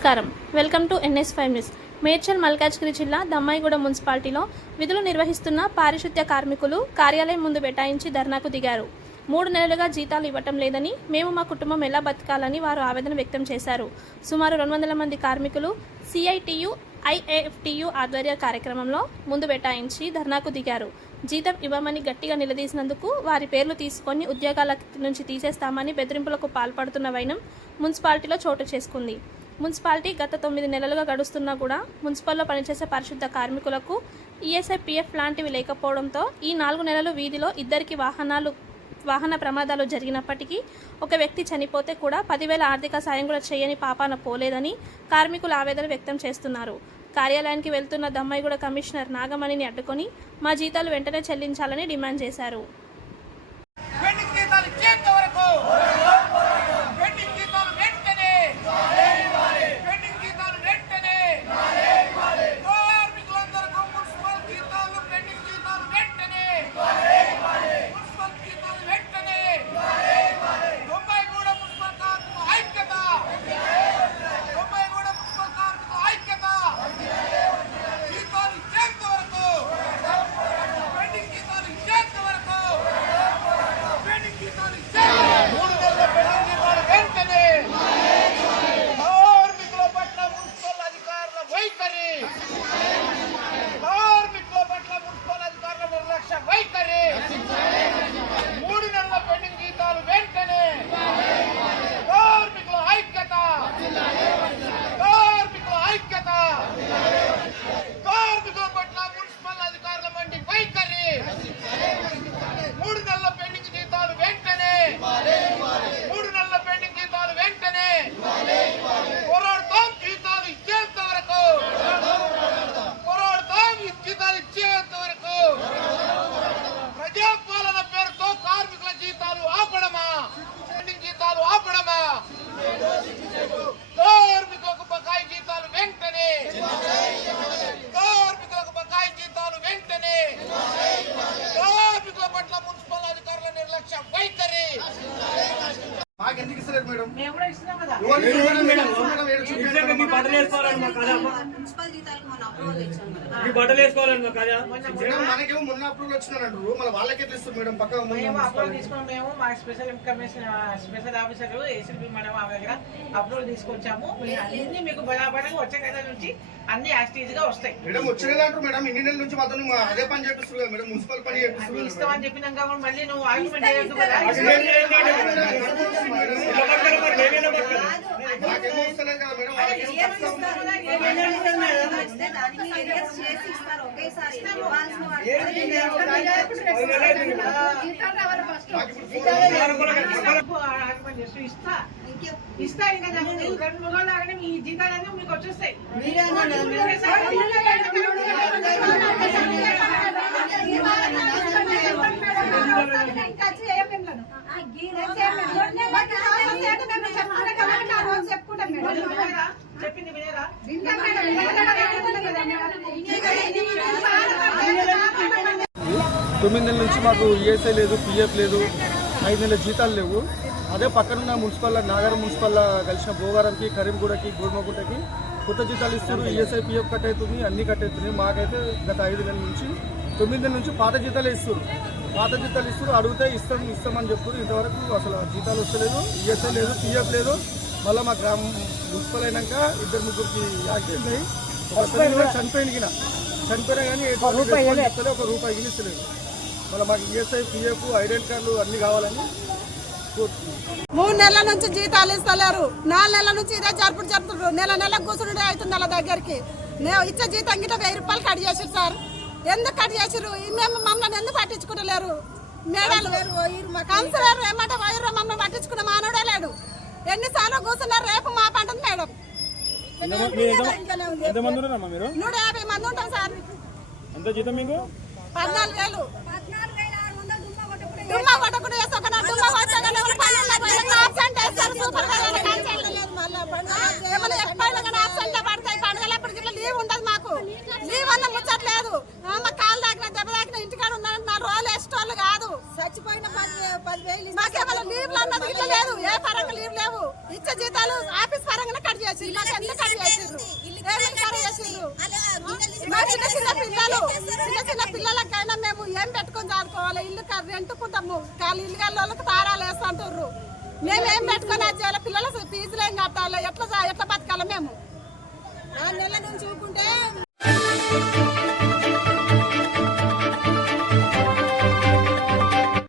నమస్కారం. Welcome to N S five news. Medchal Malkajgiri జిల్లా దమ్మాయిగూడ మున్సిపాలిటీలో విధులు నిర్వహిస్తున్న పారిశుద్ధ్య కార్మికులు కార్యాలయం ముందు బెటాయించి ధర్నాకు దిగారు. మూడు నెలలుగా జీతాలు ఇవ్వటం లేదని మేము మా కుటుంబం ఎలా బతకాలని వారు ఆవేదన వ్యక్తం చేశారు. సుమారు రెండు వందల మంది కార్మికులు సిఐటియు ఐఏఎఫ్టియు ఆధ్వర్య కార్యక్రమంలో ముందు బెటాయించి ధర్నాకు దిగారు. జీతం ఇవ్వమని గట్టిగా నిలదీసినందుకు వారి పేర్లు తీసుకొని ఉద్యోగాల నుంచి తీసేస్తామని బెదిరింపులకు పాల్పడుతున్న వైనం మున్సిపాలిటీలో చోటు చేసుకుంది. మున్సిపాలిటీ గత తొమ్మిది నెలలుగా గడుస్తున్నా కూడా మున్సిపల్లో పనిచేసే పరిశుద్ధ కార్మికులకు ఈఎస్ఐ పిఎఫ్ లాంటివి లేకపోవడంతో ఈ నాలుగు నెలలు వీధిలో ఇద్దరికి వాహనాలు వాహన ప్రమాదాలు జరిగినప్పటికీ ఒక వ్యక్తి చనిపోతే కూడా పదివేల ఆర్థిక సాయం కూడా చేయని పాపాన పోలేదని కార్మికులు ఆవేదన వ్యక్తం చేస్తున్నారు. కార్యాలయానికి వెళ్తున్న దమ్మాయిగూడ కమిషనర్ నాగమణిని అడ్డుకొని మా జీతాలు వెంటనే చెల్లించాలని డిమాండ్ చేశారు. Vamos మున్సిపల్ జీతాలకు మొన్న అప్రూవల్ ఇచ్చాం కదా. మీ బట్టలు వేసుకోవాలని మాకు కదా మేడం మనకేమో మొన్న అప్రూవల్ వచ్చినారంటారు మళ్ళీ వాళ్ళకే తెస్తారు మేడం పక్క మేము అప్రూవల్ తీసుకున్నాం మేము. మా special commission special officer ACB madam ఆమె దగ్గర అప్రూవల్ తీసుకొచ్చాము. అన్ని మీకు బరాబరంగా వచ్చే నెల నుంచి అన్ని యాక్టివ్గా వస్తాయి. మేడం వచ్చే నెల అంటారు మేడం. ఇన్ని నెలల నుంచి మాతో మా అదే పని చేపిస్తారు కదా మేడం మున్సిపల్ పని చేపిస్తారు ఇస్తామని చెప్పినాక కూడా మళ్ళీ నువ్వు ఆర్గ్యుమెంట్ చేయొద్దు కదా? కదా ఇస్తా ఇస్తా ఇంకా రెండు మీ జీతాలన్నీ మీకు వచ్చేస్తాయి తొమ్మిది నెలల నుంచి మాకు ఈఎస్ఐ లేదు పిఎఫ్ లేదు ఐదు నెలల జీతాలు లేవు. అదే పక్కనున్న మున్సిపల్ నాగర్ మున్సిపల్ కలిసిన భోగారంకి కరీంగూడకి గోల్మగుంటకి కొత్త జీతాలు ఇస్తారు ఈఎస్ఐ పిఎఫ్ కట్ అవుతుంది అన్నీ కట్ అవుతున్నాయి మాకైతే గత ఐదు నెలల నుంచి తొమ్మిది నెలల నుంచి పాత జీతాలు ఇస్తారు పాత జీతాలు ఇస్తారు అడిగితే ఇస్తాం ఇస్తామని చెప్తారు ఇంతవరకు అసలు జీతాలు వస్తలేదు. ఈఎస్ఐ లేదు పిఎఫ్ లేదు. మళ్ళీ మా గ్రామం మున్సిపల్ అయినాక ఇద్దరు ముగ్గురికి యాక్సిడెంట్ అయ్యి చనిపోయింది గిన. చనిపోయినా కానీ ఇస్తలేదు, ఒక రూపాయి గిలిస్తలేదు మళ్ళీ మాకు ఈఎస్ఐ పిఎఫ్ ఐడెంటి కార్డులు అన్నీ కావాలని మూడు నెలల నుంచి జీతాలు ఇస్తలేరు. నాలుగు నెలల నుంచి ఇదే జరుపుడు జరుపుతుండ్రు. నెల నెల కూర్చుండే అవుతుంది వాళ్ళ దగ్గరికి. నేను ఇచ్చే జీతం గిట్ట వెయ్యి రూపాయలు కట్ చేసిరు సార్. ఎందుకు కట్ చేసిరు మేము మమ్మల్ని ఎందుకు పట్టించుకుంటలేరు మేడాలు కౌన్సిలర్ ఏమంటే వైరు మమ్మల్ని పట్టించుకున్న మానవుడే లేడు. ఎన్నిసార్లు కూర్చున్నారు? రేపు మా పంటది మేడం. ఎంతమంది ఉన్నారమ్మా మీరు? నూట యాభై మంది ఉంటాం సార్. ఎంత జీతం మీకు? పద్నాలుగు వేలు. కొట్టకుండా నా వేస్తారు, కానీ లో పడతాయి. leave ఉండదు మాకు. లీవ్ అన్న ముచ్చట్లేదు. ఆ, మా కాలు తాకిన దెబ్బ ఇంటికాడ ఉన్నారంటే నాలుగు రోజులు వేసేటోళ్ళు కాదు. చచ్చిపోయిన మాకేమైనా లీవ్లు ఇట్లా లేదు ఏ పరంగా లీవ్ లేవు. ఇచ్చే జీతాలు ఆఫీస్ పరంగానే కట్ చేసిర్రు మాకు ఎందుకు కట్ మా చిన్న చిన్న పిల్లలు చిన్న చిన్న పిల్లలకైనా మేము ఏం పెట్టుకొని చదువుకోవాలి? ఇల్లు రెంటుకుంటాము. కాళ్ళు ఇల్లు గల్ల వాళ్ళకి తారాలు వేస్తుంటారు. మేము ఏం పెట్టుకొని అది చేయాలి? పిల్లల ఫీజులు ఏం కట్టాలి? ఎట్లా ఎట్లా బతకాలి మేము? నెల నుంచి చూకుంటే